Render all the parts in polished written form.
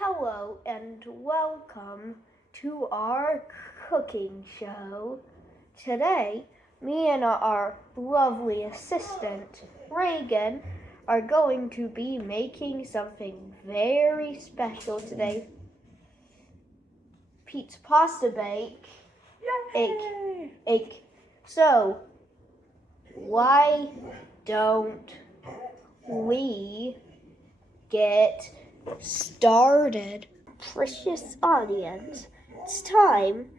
Hello and welcome to our cooking show. Today, me and our lovely assistant, Reagan, are going to be making something very special today. Pizza pasta bake. Egg. So, why don't we get started? Precious audience, it's time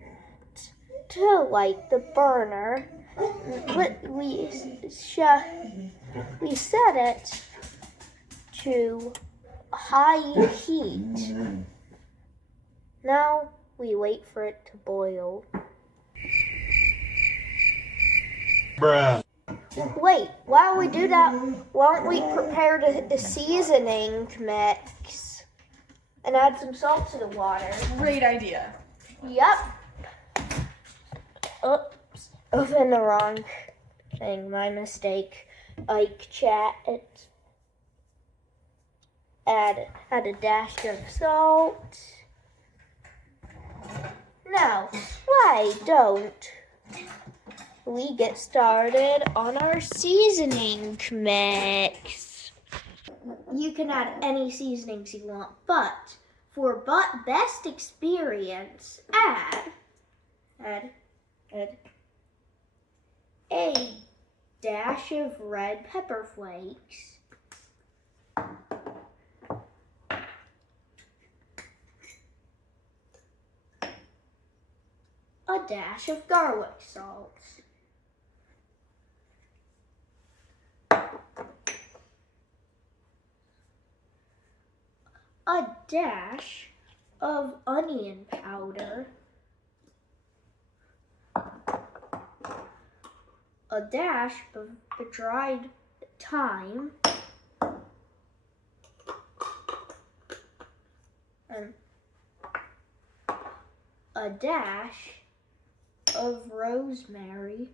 to light the burner. We set it to high heat. Now we wait for it to boil. Bruh. Wait, while we do that, why don't we prepare the seasoning mix and add some salt to the water? Great idea. Yep. Oops. Open the wrong thing. My mistake. Ike chat. Add a dash of salt. Now, why don't we get started on our seasoning mix? You can add any seasonings you want, but for best experience, add a dash of red pepper flakes, a dash of garlic salt, a dash of onion powder, a dash of the dried thyme, and a dash of rosemary,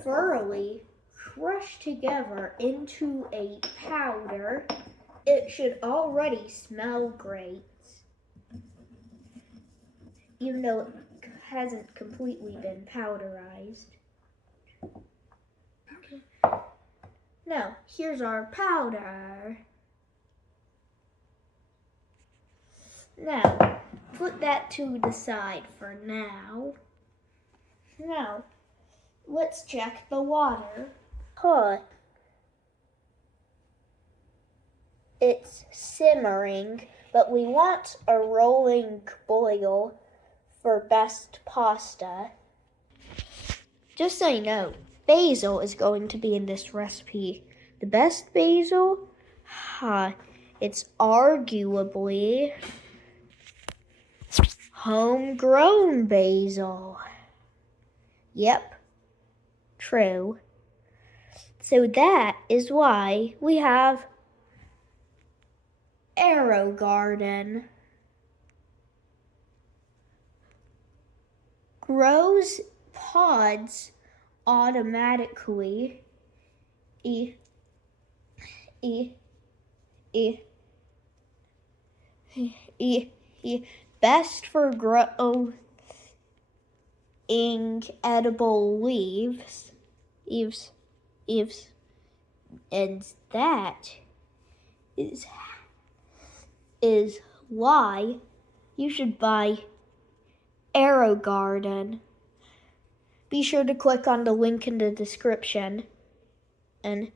thoroughly crush together into a powder. It should already smell great, even though it hasn't completely been powderized. Now, here's our powder. Now, put that to the side for now. Now, let's check the water. It's simmering, but we want a rolling boil for best pasta. Just so you know, basil is going to be in this recipe. The best basil? It's arguably homegrown basil. Yep, true. So that is why we have AeroGarden. Grows pods automatically. Best for growing edible leaves. And that is why you should buy AeroGarden. Be sure to click on the link in the description and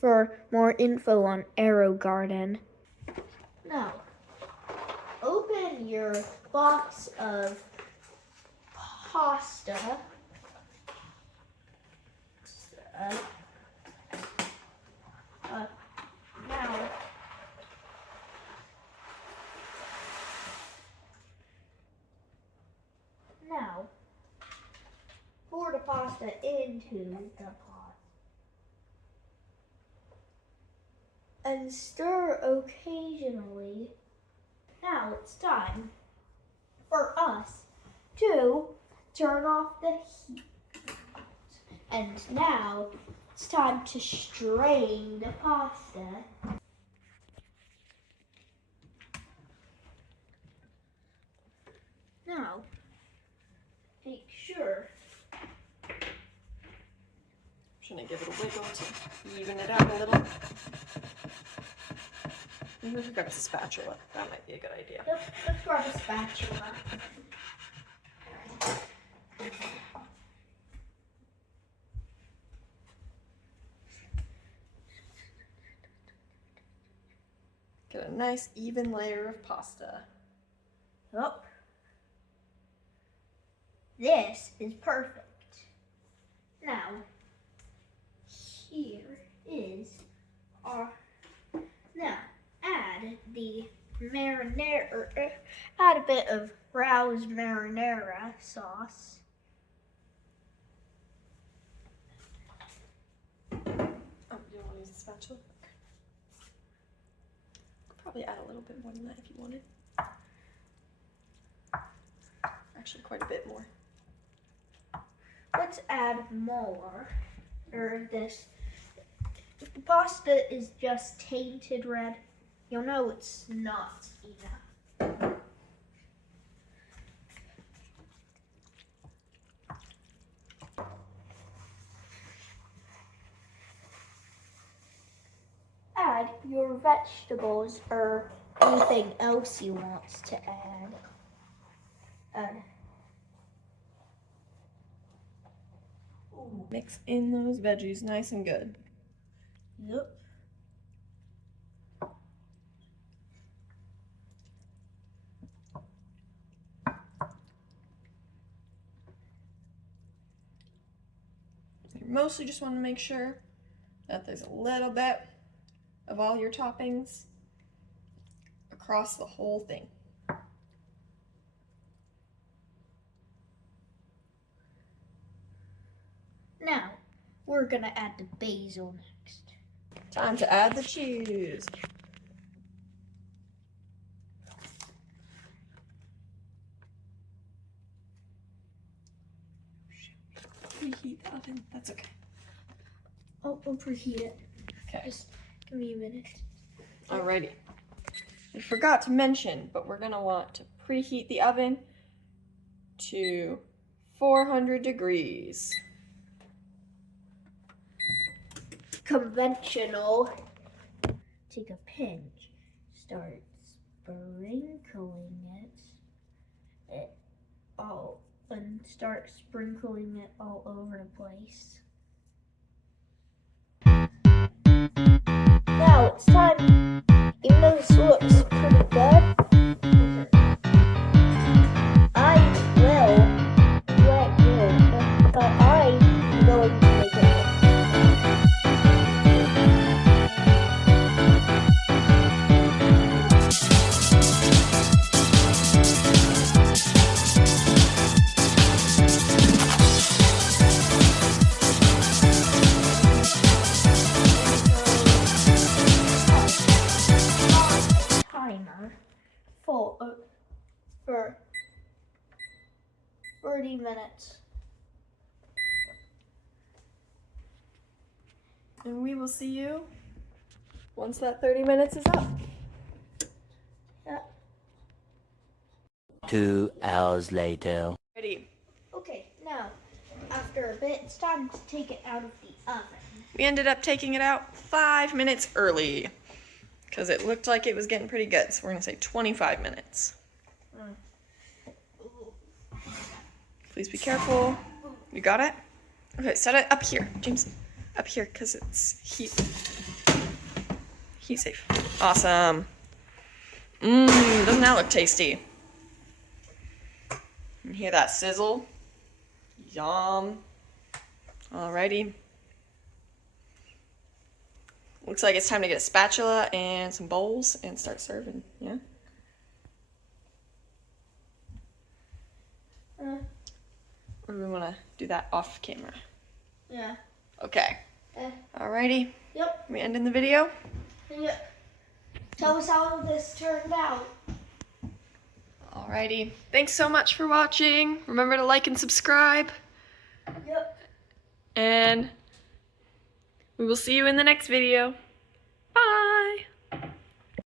for more info on AeroGarden. Now, open your box of pasta. Now, pour the pasta into the pot and stir occasionally. Now it's time for us to turn off the heat. And now it's time to strain the pasta. Now, make sure. Shouldn't I give it a wiggle to even it out a little? Maybe we could grab a spatula. That might be a good idea. Yep, let's grab a spatula. Get a nice even layer of pasta. Yep. This is perfect. Now, here is our. Now, add the marinara. Add a bit of Rao's marinara sauce. Oh, you don't want to use a spatula? Could probably add a little bit more than that if you wanted. Actually, quite a bit more. Let's add more. Or this. If the pasta is just tainted red, you'll know it's not enough. Add your vegetables or anything else you want to add. Mix in those veggies nice and good. Yep. You mostly just want to make sure that there's a little bit of all your toppings across the whole thing. Now, we're gonna add the basil next. Time to add the cheese. Preheat the oven. That's okay. I'll preheat it. Okay. Just give me a minute. Alrighty. I forgot to mention, but we're gonna want to preheat the oven to 400 degrees. Conventional. Take a pinch. Start sprinkling it all, and start sprinkling it all over the place. Now it's time. Even though this looks pretty good, I will let you, but I'm going to make it. Timer for 30 minutes. And we will see you once that 30 minutes is up. Yeah. 2 hours later. Ready. Okay, now after a bit, it's time to take it out of the oven. We ended up taking it out 5 minutes early because it looked like it was getting pretty good. So we're gonna say 25 minutes. Please be careful. You got it? Okay, set it up here, James. Up here because it's heat safe. Awesome. Doesn't that look tasty? You hear that sizzle? Yum. Alrighty. Looks like it's time to get a spatula and some bowls and start serving. Yeah? Or do we want to do that off camera? Yeah. Okay. Alrighty. Yep. We ending the video? Yep. Tell us how this turned out. Alrighty. Thanks so much for watching. Remember to like and subscribe. Yep. and we will see you in the next video.